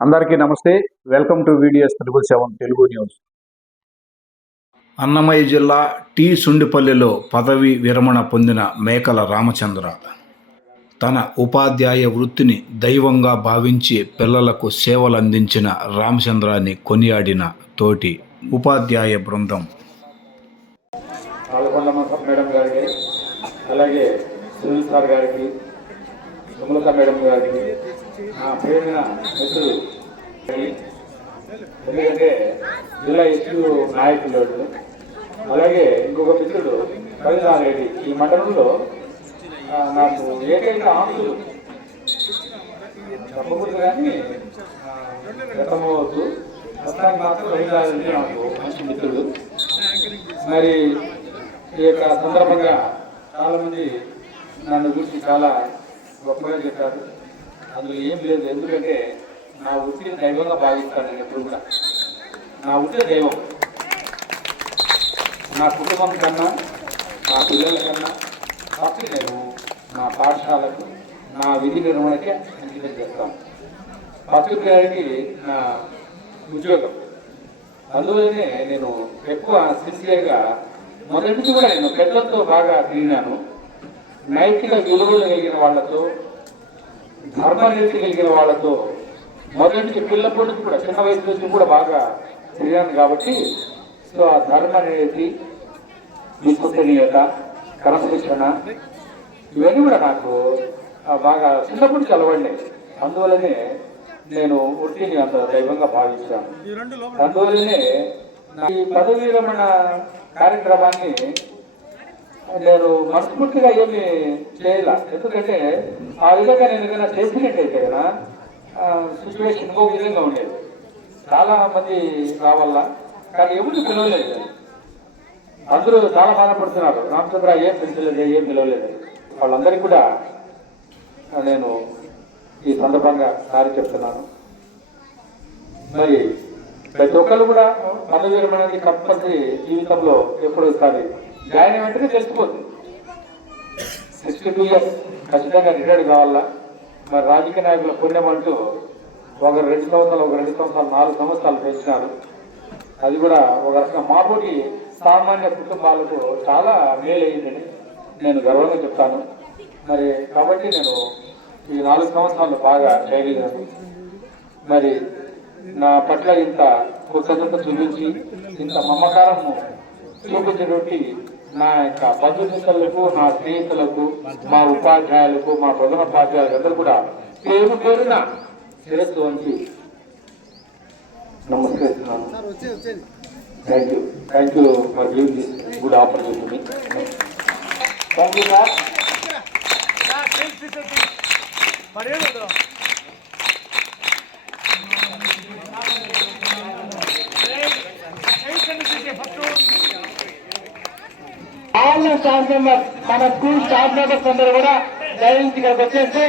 అందరికీ నమస్తే. Welcome to videos triple seven Telugu news Annamayya జిల్లా టి. సుండిపల్లిలో పదవి విరమణ పొందిన మేకల రామచంద్ర తన ఉపాధ్యాయ వృత్తిని దైవంగా భావించి పిల్లలకు సేవలు అందించిన రామచంద్రాన్ని కొనియాడిన తోటి ఉపాధ్యాయ బృందం. మేడం గారికి అలాగే సునీల్ సార్ గారికి సుమలత మేడం గారికి నా పేరున మిత్రులు. ఎందుకంటే జిల్లా ఎస్యూ నాయకులు అలాగే ఇంకొక మిత్రుడు కవితారెడ్డి. ఈ మండలంలో నాకు ఏకైక ఆంక్షలు చెప్పకూడదు కానీ గతమవద్దు మొత్తానికి మాత్రం కవితారెడ్డి నాకు మంచి మిత్రుడు. మరి ఈ యొక్క సందర్భంగా చాలా మంది నన్ను గురించి చాలా గొప్పగా చెప్పారు. అందులో ఏం లేదు. ఎందుకంటే నా వృత్తిని దైవంగా భావిస్తాను నేను ఎప్పుడు కూడా. నా వృత్తి దైవం. నా కుటుంబం కన్నా నా పిల్లల కన్నా ఫస్ట్ నేను నా పాఠశాలకు నా విధి నిర్వహణకే అంకితం చేస్తాను ఫస్ట్ నా ఉద్యోగం. అందువల్లనే నేను ఎక్కువ సిన్సియర్గా మొదటి నుంచి కూడా నేను పెద్దలతో బాగా తిరిగినాను. నైతిక విలువలు కలిగిన వాళ్ళతో ధర్మనీతి కలిగిన వాళ్ళతో మొదటి నుంచి పిల్లప్పటి కూడా చిన్న వయసు నుంచి కూడా బాగా తిరిగాను కాబట్టి సో ఆ ధర్మనీతి విశ్వసనీయత క్రమశిక్షణ ఇవన్నీ కూడా నాకు బాగా చిన్నప్పటి నుంచి అలవాడినాయి అందువల్లనే నేను వృత్తిని అంత దైవంగా భావించాను. అందువల్లనే నా ఈ పదవీ విరమణ కార్యక్రమాన్ని నేను మనస్ఫూర్తిగా ఏమి చేయాల. ఎందుకంటే ఆ విధంగా నేను ఏదైనా చేసినట్టయితే కదా సిచ్యువేషన్ ఇంకో విధంగా ఉండేది. చాలా మంది రావాల కానీ ఎవరు పిలవలేదు. అందరూ చాలా బాధపడుతున్నారు. రామచంద్ర ఏం పిలిచలేదు ఏం పిలవలేదు. వాళ్ళందరికీ కూడా నేను ఈ సందర్భంగా సారి చెప్తున్నాను. మరి ప్రతి ఒక్కరు కూడా పదవి విరమణ కంపల్సరీ జీవితంలో ఎప్పుడు సారి జాయిన్ అయిన వెంటనే తెలిసిపోతుంది సిక్స్టీ టూ ఇయర్స్ ఖచ్చితంగా రిటైర్డ్ కావాలా? మరి రాజకీయ నాయకుల పుణ్యం అంటూ ఒక రెండు సంవత్సరాలు ఒక రెండు సంవత్సరాలు నాలుగు సంవత్సరాలు పెంచినారు. అది కూడా ఒక రకంగా మాబోటి సామాన్య కుటుంబాలకు చాలా మేలు అయిందని నేను గర్వంగా చెప్తాను. మరి కాబట్టి నేను ఈ నాలుగు సంవత్సరాలు బాగా చేయగలిగాను మరి నా పట్ల ఇంత కృతజ్ఞత చూపించి ఇంత మమకారము చూపించినటువంటి నా యొక్క బంధుమిత్రులకు నా స్నేహితులకు మా ఉపాధ్యాయులకు మా ప్రధాన ఉపాధ్యాయులకు అందరూ కూడా పేరు పేరున శిరస్సు వంచి నమస్కరిస్తున్నాను thank you thank you for giving this good opportunity thank you sir all staff members మన స్కూల్ స్టాఫ్ మెంబర్స్ అందరూ కూడా దయచేసి ఇక్కడికి వచ్చేస్తే